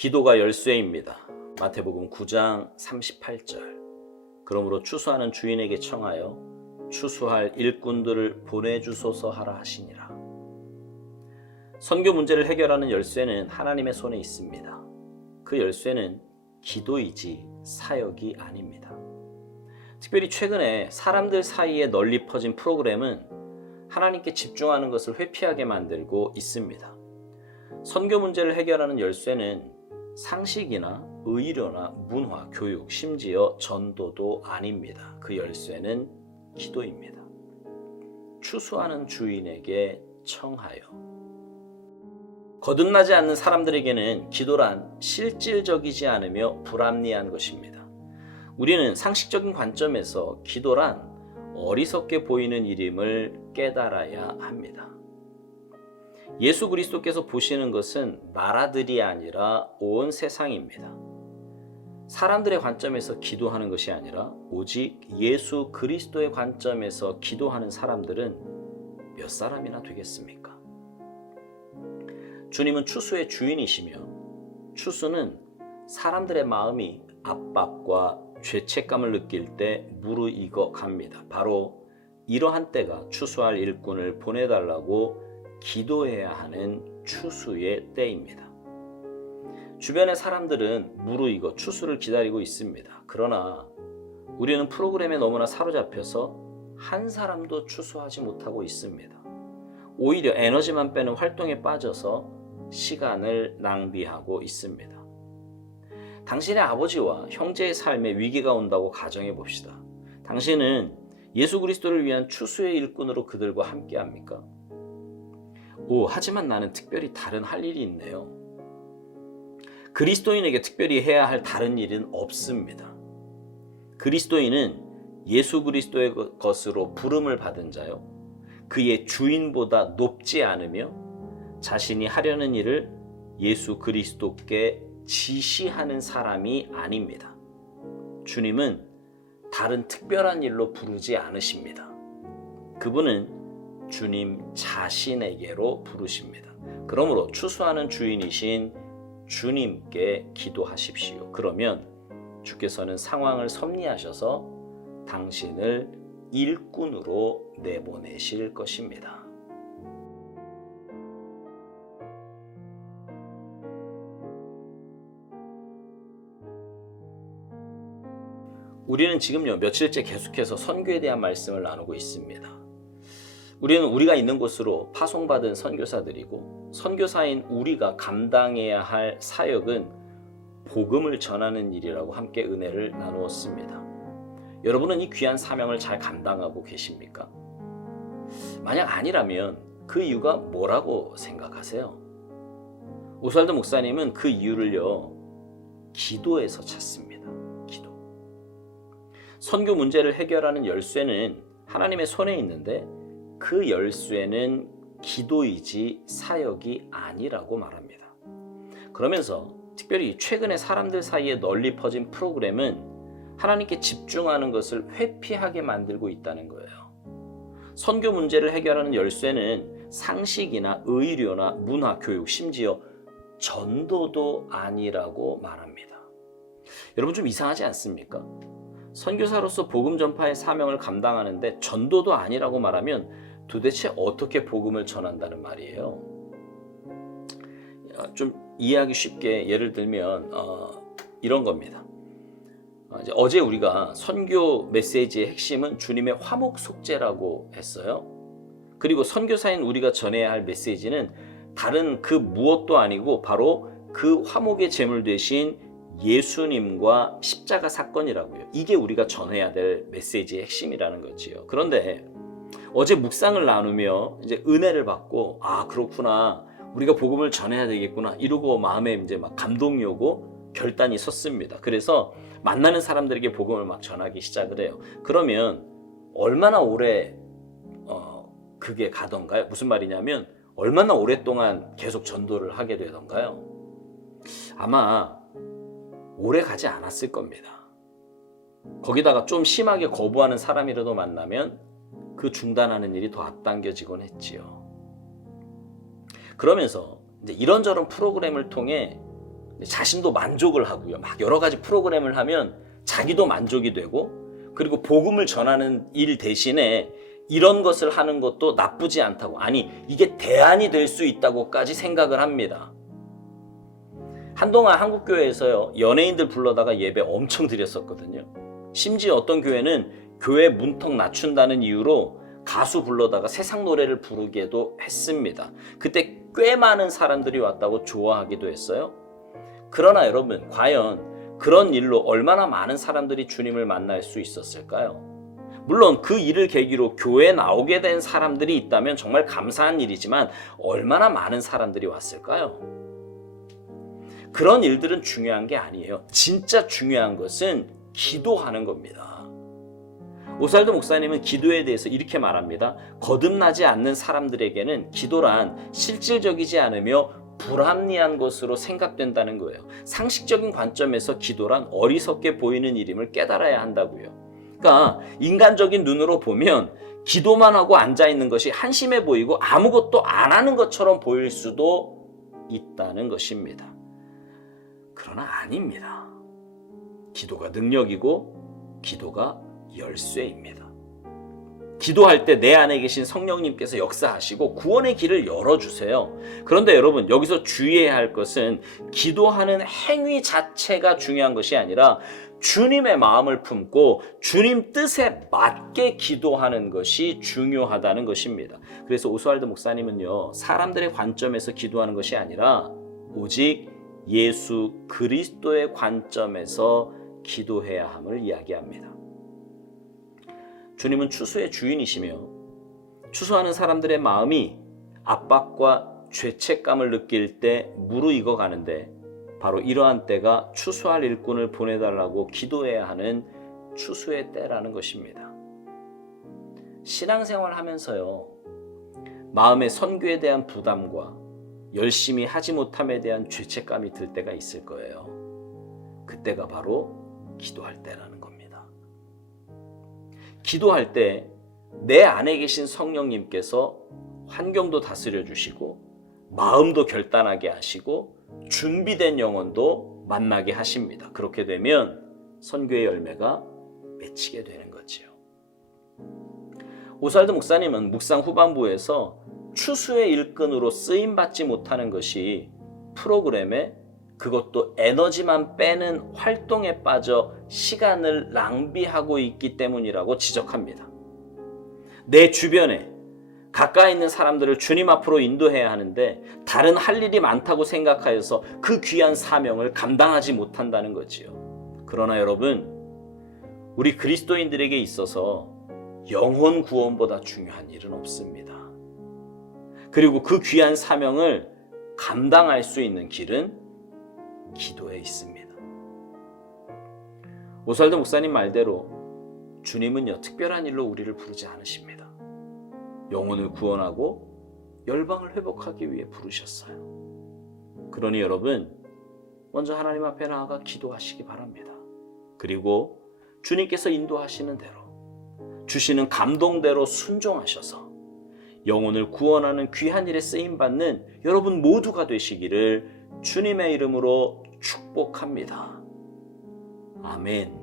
기도가 열쇠입니다. 마태복음 9장 38절. 그러므로 추수하는 주인에게 청하여 추수할 일꾼들을 보내주소서 하라 하시니라. 선교 문제를 해결하는 열쇠는 하나님의 손에 있습니다. 그 열쇠는 기도이지 사역이 아닙니다. 특별히 최근에 사람들 사이에 널리 퍼진 프로그램은 하나님께 집중하는 것을 회피하게 만들고 있습니다. 선교 문제를 해결하는 열쇠는 상식이나 의료나 문화, 교육, 심지어 전도도 아닙니다. 그 열쇠는 기도입니다. 추수하는 주인에게 청하여. 거듭나지 않는 사람들에게는 기도란 실질적이지 않으며 불합리한 것입니다. 우리는 상식적인 관점에서 기도란 어리석게 보이는 일임을 깨달아야 합니다. 예수 그리스도께서 보시는 것은 나라들이 아니라 온 세상입니다. 사람들의 관점에서 기도하는 것이 아니라 오직 예수 그리스도의 관점에서 기도하는 사람들은 몇 사람이나 되겠습니까? 주님은 추수의 주인이시며 추수는 사람들의 마음이 압박과 죄책감을 느낄 때 무르익어 갑니다. 바로 이러한 때가 추수할 일꾼을 보내달라고 기도해야 하는 추수의 때입니다. 주변의 사람들은 무르익어 추수를 기다리고 있습니다. 그러나 우리는 프로그램에 너무나 사로잡혀서 한 사람도 추수하지 못하고 있습니다. 오히려 에너지만 빼는 활동에 빠져서 시간을 낭비하고 있습니다. 당신의 아버지와 형제의 삶에 위기가 온다고 가정해 봅시다. 당신은 예수 그리스도를 위한 추수의 일꾼으로 그들과 함께 합니까? 하지만 나는 특별히 다른 할 일이 있네요. 그리스도인에게 특별히 해야 할 다른 일은 없습니다. 그리스도인은 예수 그리스도의 것으로 부름을 받은 자요, 그의 주인보다 높지 않으며 자신이 하려는 일을 예수 그리스도께 지시하는 사람이 아닙니다. 주님은 다른 특별한 일로 부르지 않으십니다. 그분은 주님 자신에게로 부르십니다. 그러므로 추수하는 주인이신 주님께 기도하십시오. 그러면 주께서는 상황을 섭리하셔서 당신을 일꾼으로 내보내실 것입니다. 우리는 지금요 며칠째 계속해서 선교에 대한 말씀을 나누고 있습니다. 우리는 우리가 있는 곳으로 파송받은 선교사들이고 선교사인 우리가 감당해야 할 사역은 복음을 전하는 일이라고 함께 은혜를 나누었습니다. 여러분은 이 귀한 사명을 잘 감당하고 계십니까? 만약 아니라면 그 이유가 뭐라고 생각하세요? 오스왈드 목사님은 그 이유를요 기도에서 찾습니다. 기도. 선교 문제를 해결하는 열쇠는 하나님의 손에 있는데 그 열쇠는 기도이지 사역이 아니라고 말합니다. 그러면서 특별히 최근에 사람들 사이에 널리 퍼진 프로그램은 하나님께 집중하는 것을 회피하게 만들고 있다는 거예요. 선교 문제를 해결하는 열쇠는 상식이나 의료나 문화, 교육, 심지어 전도도 아니라고 말합니다. 여러분 좀 이상하지 않습니까? 선교사로서 복음 전파의 사명을 감당하는데 전도도 아니라고 말하면 도대체 어떻게 복음을 전한다는 말이에요? 좀 이해하기 쉽게 예를 들면 이런 겁니다. 어제 우리가 선교 메시지의 핵심은 주님의 화목 속죄라고 했어요. 그리고 선교사인 우리가 전해야 할 메시지는 다른 그 무엇도 아니고 바로 그 화목의 제물 되신 예수님과 십자가 사건이라고요. 이게 우리가 전해야 될 메시지의 핵심이라는 거지요. 그런데 어제 묵상을 나누며 이제 은혜를 받고 그렇구나, 우리가 복음을 전해야 되겠구나 이러고 마음에 이제 막 감동이 오고 결단이 섰습니다. 그래서 만나는 사람들에게 복음을 막 전하기 시작을 해요. 그러면 얼마나 오래 그게 가던가요? 무슨 말이냐면 얼마나 오랫동안 계속 전도를 하게 되던가요? 아마 오래 가지 않았을 겁니다. 거기다가 좀 심하게 거부하는 사람이라도 만나면 그 중단하는 일이 더 앞당겨지곤 했지요. 그러면서 이제 이런저런 프로그램을 통해 자신도 만족을 하고요. 막 여러 가지 프로그램을 하면 자기도 만족이 되고, 그리고 복음을 전하는 일 대신에 이런 것을 하는 것도 나쁘지 않다고, 아니 이게 대안이 될 수 있다고까지 생각을 합니다. 한동안 한국교회에서요, 연예인들 불러다가 예배 엄청 드렸었거든요. 심지어 어떤 교회는 교회 문턱 낮춘다는 이유로 가수 불러다가 세상 노래를 부르게도 했습니다. 그때 꽤 많은 사람들이 왔다고 좋아하기도 했어요. 그러나 여러분, 과연 그런 일로 얼마나 많은 사람들이 주님을 만날 수 있었을까요? 물론 그 일을 계기로 교회에 나오게 된 사람들이 있다면 정말 감사한 일이지만 얼마나 많은 사람들이 왔을까요? 그런 일들은 중요한 게 아니에요. 진짜 중요한 것은 기도하는 겁니다. 오살도 목사님은 기도에 대해서 이렇게 말합니다. 거듭나지 않는 사람들에게는 기도란 실질적이지 않으며 불합리한 것으로 생각된다는 거예요. 상식적인 관점에서 기도란 어리석게 보이는 일임을 깨달아야 한다고요. 그러니까 인간적인 눈으로 보면 기도만 하고 앉아있는 것이 한심해 보이고 아무것도 안 하는 것처럼 보일 수도 있다는 것입니다. 그러나 아닙니다. 기도가 능력이고 기도가 열쇠입니다. 기도할 때 내 안에 계신 성령님께서 역사하시고 구원의 길을 열어주세요. 그런데 여러분, 여기서 주의해야 할 것은 기도하는 행위 자체가 중요한 것이 아니라 주님의 마음을 품고 주님 뜻에 맞게 기도하는 것이 중요하다는 것입니다. 그래서 오스왈드 목사님은요, 사람들의 관점에서 기도하는 것이 아니라 오직 예수 그리스도의 관점에서 기도해야 함을 이야기합니다. 주님은 추수의 주인이시며 추수하는 사람들의 마음이 압박과 죄책감을 느낄 때 무르익어 가는데, 바로 이러한 때가 추수할 일꾼을 보내달라고 기도해야 하는 추수의 때라는 것입니다. 신앙생활 하면서요, 마음의 선교에 대한 부담과 열심히 하지 못함에 대한 죄책감이 들 때가 있을 거예요. 그때가 바로 기도할 때라는 겁니다. 기도할 때 내 안에 계신 성령님께서 환경도 다스려 주시고 마음도 결단하게 하시고 준비된 영혼도 만나게 하십니다. 그렇게 되면 선교의 열매가 맺히게 되는 거지요. 오살드 목사님은 묵상 후반부에서 추수의 일꾼으로 쓰임받지 못하는 것이 프로그램에, 그것도 에너지만 빼는 활동에 빠져 시간을 낭비하고 있기 때문이라고 지적합니다. 내 주변에 가까이 있는 사람들을 주님 앞으로 인도해야 하는데 다른 할 일이 많다고 생각하여서 그 귀한 사명을 감당하지 못한다는 거지요. 그러나 여러분, 우리 그리스도인들에게 있어서 영혼 구원보다 중요한 일은 없습니다. 그리고 그 귀한 사명을 감당할 수 있는 길은 기도에 있습니다. 오살도 목사님 말대로 주님은요, 특별한 일로 우리를 부르지 않으십니다. 영혼을 구원하고 열방을 회복하기 위해 부르셨어요. 그러니 여러분, 먼저 하나님 앞에 나아가 기도하시기 바랍니다. 그리고 주님께서 인도하시는 대로, 주시는 감동대로 순종하셔서 영혼을 구원하는 귀한 일에 쓰임받는 여러분 모두가 되시기를 주님의 이름으로 축복합니다. 아멘.